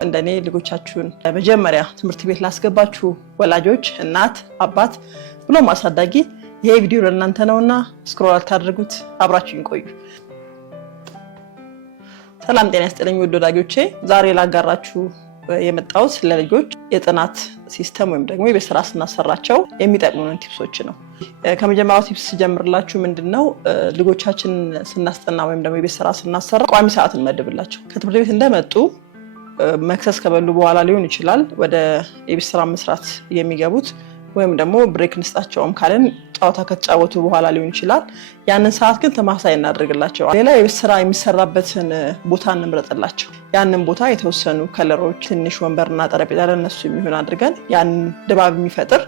እንደኔ ልጆቻችሁን መጀመሪያ ትምህርት ቤት ላስገባችሁ ወላጆች እናት አባት ብሎ ማሳዳጊ ይሄ ቪዲዮ ለእናንተ ነውና ስክሮል አታድርጉት አብራችሁን ቆዩ። ሰላም ጤና ይስጥልኝ ውድ ወዳጆቼ ዛሬ ላጋራችሁ የመጣሁት ለልጆች የጥናት ሲስተም ወይም ደግሞ የቤት ስራ ስናሰራቸው የሚጠቅሙን ቲፕሶች ነው። ከመጀመሪያው ቲፕስ ጀምርላችሁ ምንድነው ልጆቻችን ስናስጠና ወይም ደግሞ የቤት ስራ ስናሰራ ቋሚ ሰዓት እንመድብላቸው። ከትምህርት ቤት እንደመጡ መክሰስ ከበሉ በኋላ ሊሆን ይችላል ወደ የቤት ስራ መስራት የሚገቡት ወይም ደግሞ ብሬክ እንስጣቸውም ካለን ጫውታ ከተጫወቱ በኋላ ሊሆን ይችላል። ያንን ሰዓት ግን ተማሳይ እናደርግላቸው። ሌላ የቤት ስራ የሚሰራበትን ቦታ እንምረጥላቸው። ያንን ቦታ የተወሰኑ ከለሮች ትንሽ ወንበርና ጠረጴዛ ለነሱ የሚሆን አድርገን ያን ድባብ የሚፈጥር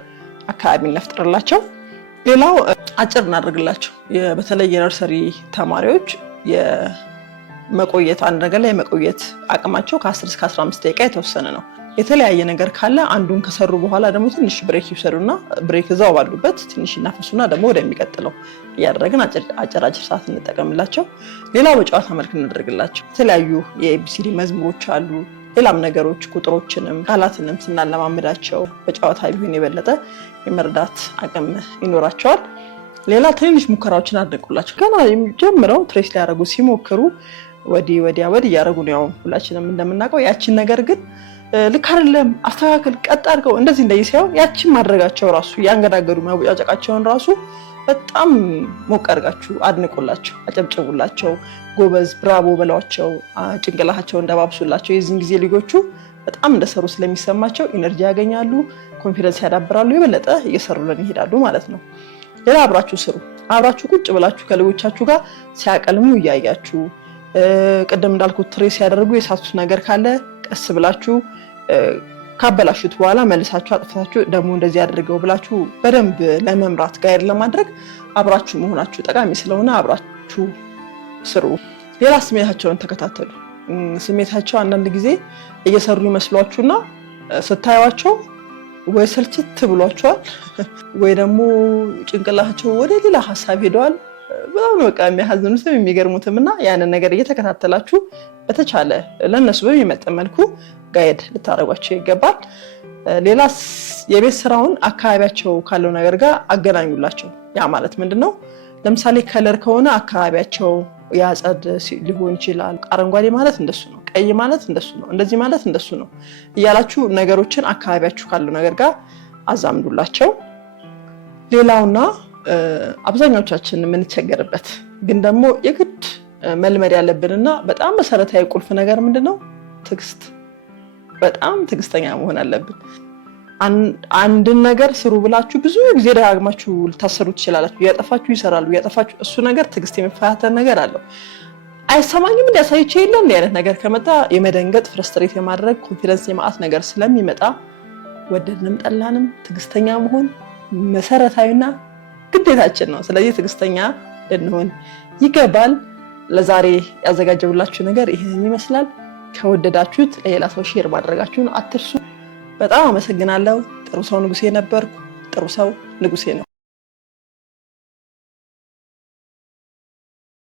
አካባቢ እንፍጥርላቸው። ሌላው አጭር እናደርግላቸው። በተለይ የነርሰሪ ተማሪዎች የመቆየት አንድ ነገር ላይ የመቆየት አቅማቸው ከ10 እስከ 15 ደቂቃ የተወሰነ ነው። የተለያየ ነገር ካለ አንዱን ከሰሩ በኋላ ደግሞ ትንሽ ብሬክ ይወሰዱና ብሬክ እዛው ባሉበት ትንሽ ይናፈሱና ደግሞ ወደሚቀጥለው እያደረግን አጭር ሰዓት እንጠቀምላቸው። ሌላው በጨዋታ መልክ እናደርግላቸው። የተለያዩ የኤቢሲዲ መዝሙሮች አሉ። ሌላም ነገሮች ቁጥሮችንም ቃላትንም ስናለማምዳቸው በጨዋታ ቢሆን የበለጠ የመረዳት አቅም ይኖራቸዋል። ሌላ ትንሽ ሙከራዎችን አድርጉላቸው። ገና ጀምረው ትሬስ ሊያደርጉ ሲሞክሩ ወዲህ እያደረጉ ነው። ያው ሁላችንም እንደምናውቀው ያቺን ነገር ግን ልክ አይደለም አስተካክል ቀጥ አድርገው እንደዚህ ሳይሆን ያቺን ማድረጋቸው ራሱ ያንገዳገዱ ማውጫጫቸውን ራሱ በጣም ሞቅ አድርጋችሁ አድንቁላቸው፣ አጨብጭቡላቸው፣ ጎበዝ ብራቮ በሏቸው፣ ጭንቅላታቸውን እንደባብሱላቸው። የዚህን ጊዜ ልጆቹ በጣም እንደሰሩ ስለሚሰማቸው ኢነርጂ ያገኛሉ፣ ኮንፊደንስ ያዳብራሉ፣ የበለጠ እየሰሩልን ይሄዳሉ ማለት ነው። ሌላ አብራችሁ ስሩ። አብራችሁ ቁጭ ብላችሁ ከልጆቻችሁ ጋር ሲያቀልሙ እያያችሁ ቅድም እንዳልኩት ትሬስ ያደርጉ የሳቱት ነገር ካለ ቀስ ብላችሁ ካበላሹት በኋላ መልሳችሁ አጥፍታችሁ ደግሞ እንደዚህ አድርገው ብላችሁ በደንብ ለመምራት ጋይድ ለማድረግ አብራችሁ መሆናችሁ ጠቃሚ ስለሆነ አብራችሁ ስሩ። ሌላ ስሜታቸውን ተከታተሉ። ስሜታቸው አንዳንድ ጊዜ እየሰሩ ይመስሏችሁና ስታዩዋቸው ወይ ስልችት ብሏቸዋል ወይ ደግሞ ጭንቅላታቸው ወደ ሌላ ሀሳብ ሄደዋል። በጣም ነው በቃ የሚያሳዝኑትም የሚገርሙትምና ያንን ነገር እየተከታተላችሁ በተቻለ ለነሱ በሚመጥን መልኩ ጋይድ ልታደርጓቸው ይገባል። ሌላ የቤት ስራውን አካባቢያቸው ካለው ነገር ጋር አገናኙላቸው። ያ ማለት ምንድነው? ለምሳሌ ከለር ከሆነ አካባቢያቸው ያጸድ ሊሆን ይችላል። አረንጓዴ ማለት እንደሱ ነው፣ ቀይ ማለት እንደሱ ነው፣ እንደዚህ ማለት እንደሱ ነው እያላችሁ ነገሮችን አካባቢያችሁ ካለው ነገር ጋር አዛምዱላቸው። ሌላውና አብዛኛዎቻችን የምንቸገርበት ግን ደግሞ የግድ መልመድ ያለብንና በጣም መሰረታዊ ቁልፍ ነገር ምንድነው? ትዕግስት። በጣም ትዕግስተኛ መሆን አለብን። አንድን ነገር ስሩ ብላችሁ ብዙ ጊዜ ደጋግማችሁ ልታሰሩ ትችላላችሁ። ያጠፋችሁ ይሰራሉ፣ ያጠፋችሁ እሱ ነገር ትዕግስት የሚፈታተን ነገር አለው። አይሰማኝም እንዲያሳይቼ የለ እንዲህ አይነት ነገር ከመጣ የመደንገጥ ፍረስትሬት የማድረግ ኮንፊደንስ የማጣት ነገር ስለሚመጣ ወደድንም ጠላንም ትዕግስተኛ መሆን መሰረታዊና ግዴታችን ነው። ስለዚህ ትዕግስተኛ እንሆን ይገባል። ለዛሬ ያዘጋጀሁላችሁ ነገር ይሄን ይመስላል። ከወደዳችሁት ለሌላ ሰው ሼር ማድረጋችሁን አትርሱ። በጣም አመሰግናለሁ። ጥሩ ሰው ንጉሴ ነበርኩ። ጥሩ ሰው ንጉሴ ነው።